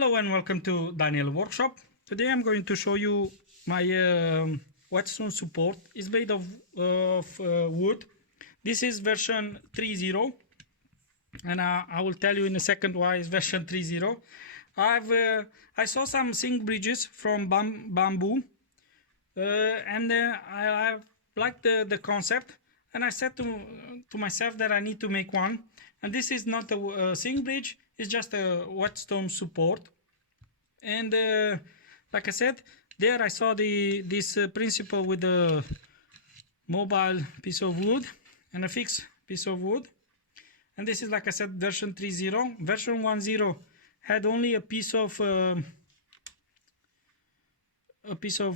Hello and welcome to Daniel Workshop. Today I'm going to show you my whetstone support. It's made of wood. This is version 3.0 and I will tell you in a second why it's version 3.0. I saw some sink bridges from bamboo and I liked the concept, and I said to myself that I need to make one. And this is not a sink bridge, it's just a whetstone support. And like I said, there I saw this principle with the mobile piece of wood and a fixed piece of wood. And this is, like I said, version 3.0. Version 1.0 had only a piece of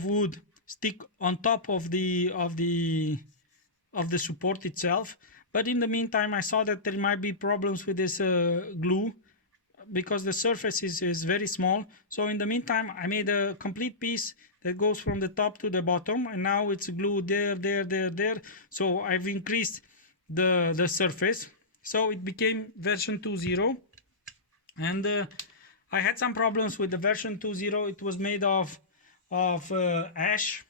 wood stick on top of the support itself. But in the meantime, I saw that there might be problems with this glue because the surface is very small. So in the meantime, I made a complete piece that goes from the top to the bottom, and now it's glued there. So I've increased the surface. So it became version 2.0. And I had some problems with the version 2.0. It was made of ash,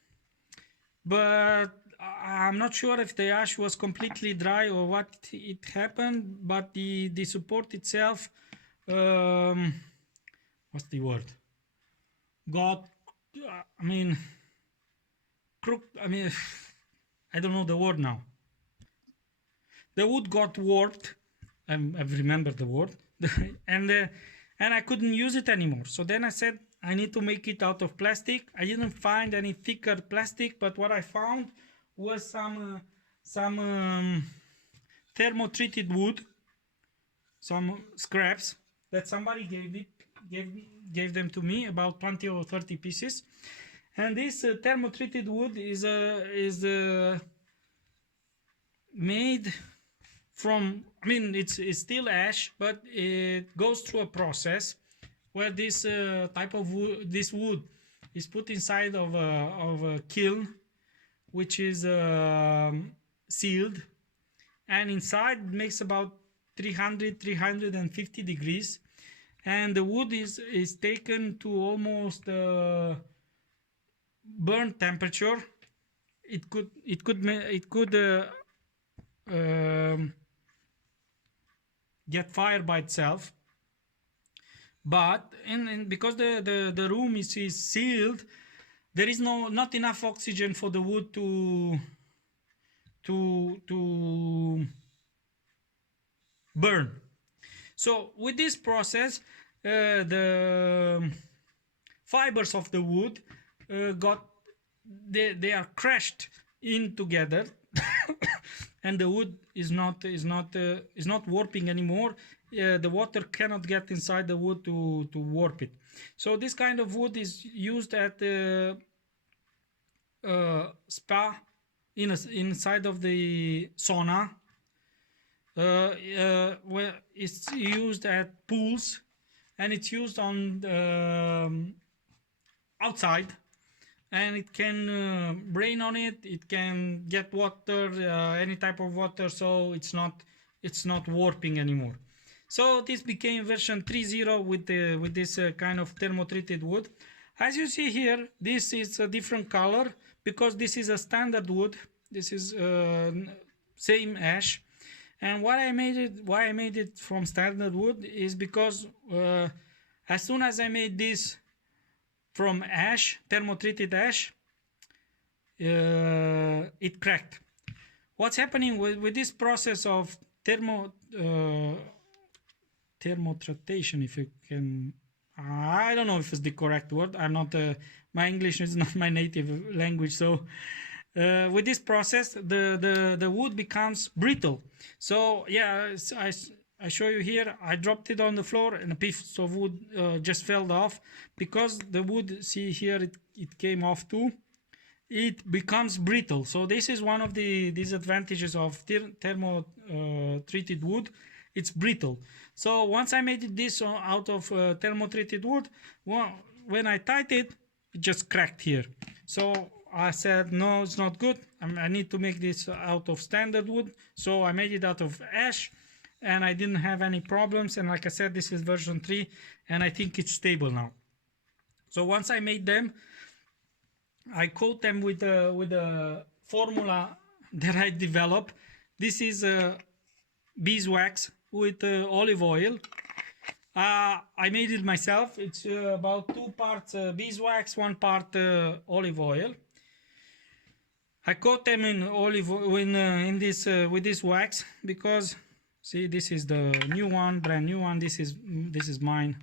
but I'm not sure if the ash was completely dry or what it happened, but the support itself, what's the word? Got, crooked. I don't know the word now. The wood got warped. I've remembered the word, and I couldn't use it anymore. So then I said I need to make it out of plastic. I didn't find any thicker plastic, but what I found was some thermo treated wood, some scraps that somebody gave them to me, about 20 or 30 pieces. And this thermo treated wood is made from, it's still ash, but it goes through a process where this type of wood, this wood, is put inside of a kiln, which is sealed, and inside makes about 350 degrees, and the wood is taken to almost burn temperature. It could get fired by itself, but because the room is sealed, there is not enough oxygen for the wood to burn. So with this process, the fibers of the wood they are crushed in together, and the wood is not warping anymore. The water cannot get inside the wood to warp it. So this kind of wood is used at spa, inside of the sauna, where it's used at pools, and it's used on outside, and it can rain on it, it can get water, any type of water, so it's not warping anymore. So this became version 3.0 with this kind of thermo treated wood. As you see here, this is a different color because this is a standard wood. This is same ash. And why I made it from standard wood is because as soon as I made this from ash, thermo treated ash, it cracked. What's happening with this process of thermotration, if you can, I don't know if it's the correct word. I'm not my English is not my native language. So with this process, the wood becomes brittle. So yeah, I show you here. I dropped it on the floor and a piece of wood just fell off because the wood, see here, it came off too. It becomes brittle. So this is one of the disadvantages of thermo treated wood. It's brittle. So once I made this out of thermo treated wood, when I tied it, it just cracked here. So I said, no, it's not good. I need to make this out of standard wood. So I made it out of ash, and I didn't have any problems. And like I said, this is version 3, and I think it's stable now. So once I made them, I coat them with a formula that I developed. This is beeswax with olive oil. I made it myself. It's about 2 parts beeswax, 1 part olive oil. I coat them in olive in this with this wax, because see, this is the new one, brand new one. This is mine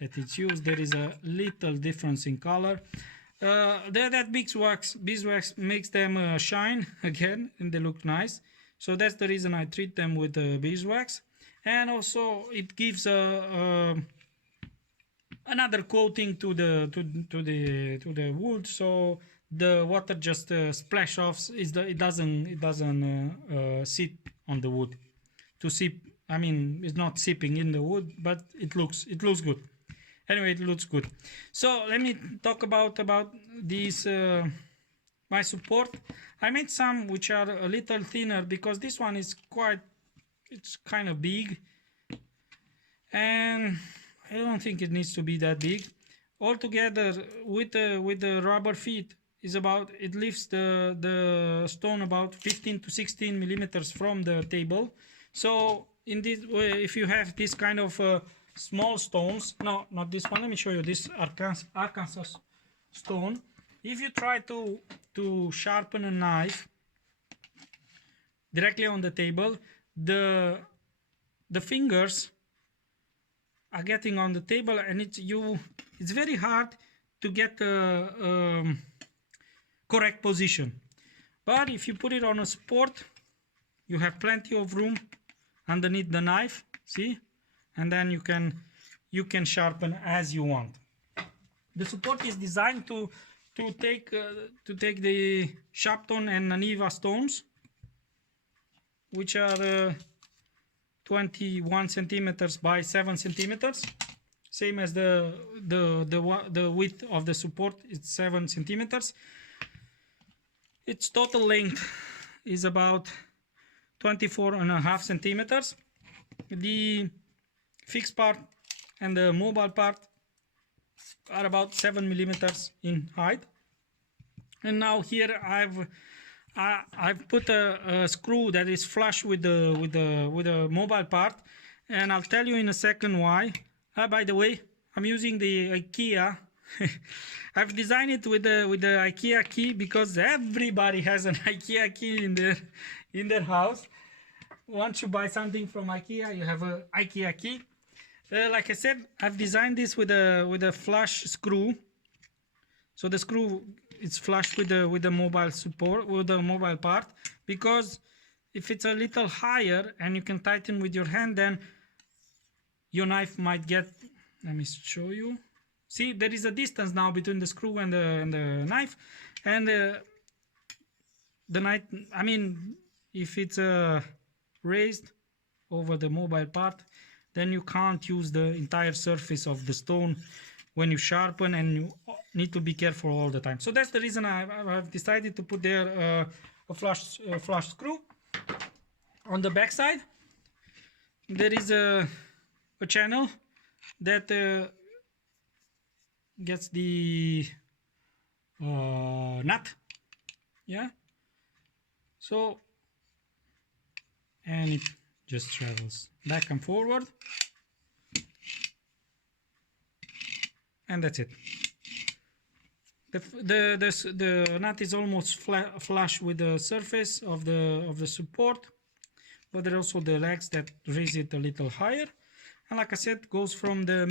that it's used. There is a little difference in color. That beeswax makes them shine again, and they look nice. So that's the reason I treat them with beeswax. And also it gives another coating to the wood, so the water just splash off. It doesn't sit on the wood to sip. I mean, it's not sipping in the wood, but it looks good. Anyway, it looks good. So let me talk about these my support. I made some which are a little thinner, because this one is it's kind of big, and I don't think it needs to be that big. Altogether, with the rubber feet, it lifts the stone about 15 to 16 millimeters from the table. So in this way, if you have this kind of small stones, no, not this one, let me show you this Arkansas stone. If you try to sharpen a knife directly on the table, the fingers are getting on the table, and it's very hard to get a correct position. But if you put it on a support, you have plenty of room underneath the knife, see, and then you can sharpen as you want. The support is designed to take the Sharpen and Naniva stones, which are 21 centimeters by 7 centimeters, same as the width of the support. It's 7 centimeters. Its total length is about 24.5 centimeters. The fixed part and the mobile part are about 7 millimeters in height. And now here I've put a screw that is flush with the mobile part, and I'll tell you in a second why. By the way, I'm using the IKEA. I've designed it with the IKEA key, because everybody has an IKEA key in their house. Once you buy something from IKEA, you have an IKEA key. Like I said, I've designed this with a flush screw. So the screw is flush with the mobile support, with the mobile part, because if it's a little higher and you can tighten with your hand, then your knife might get. Let me show you. See, there is a distance now between the screw and the knife, and the knife. I mean, if it's raised over the mobile part, then you can't use the entire surface of the stone when you sharpen, and you need to be careful all the time. So that's the reason I've decided to put there a flush screw. On the back side, there is a channel that gets the nut, yeah. So, and it just travels back and forward, and that's it. The nut is almost flush with the surface of the support, but there are also the legs that raise it a little higher. And like I said, goes from the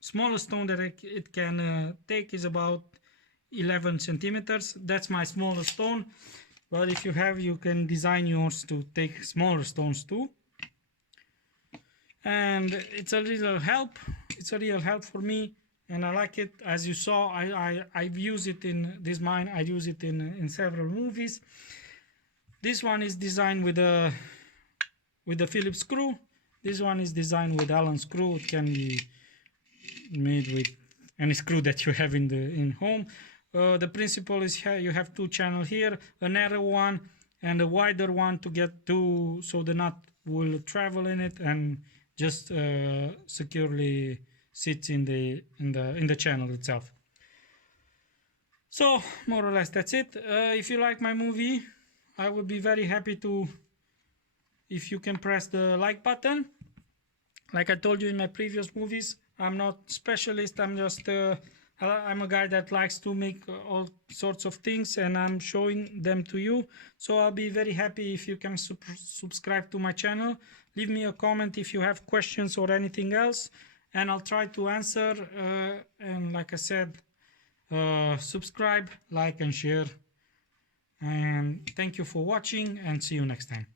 smallest stone that it can take is about 11 centimeters. That's my smallest stone, but if you have, you can design yours to take smaller stones too. And it's a real help. It's a real help for me, and I like it. As you saw, I've used it in this mine. I use it in several movies. This one is designed with a Phillips screw. This one is designed with Allen screw. It can be made with any screw that you have in home. The principle is here. You have two channels here, a narrow one and a wider one to get to, so the nut will travel in it and just securely sits in the channel itself. So more or less that's it. If you like my movie, I would be very happy to if you can press the like button. Like I told you in my previous movies, I'm not specialist. I'm just I'm a guy that likes to make all sorts of things, and I'm showing them to you. So I'll be very happy if you can subscribe to my channel. Leave me a comment if you have questions or anything else, and I'll try to answer. And like I said, subscribe, like, and share. And thank you for watching, and see you next time.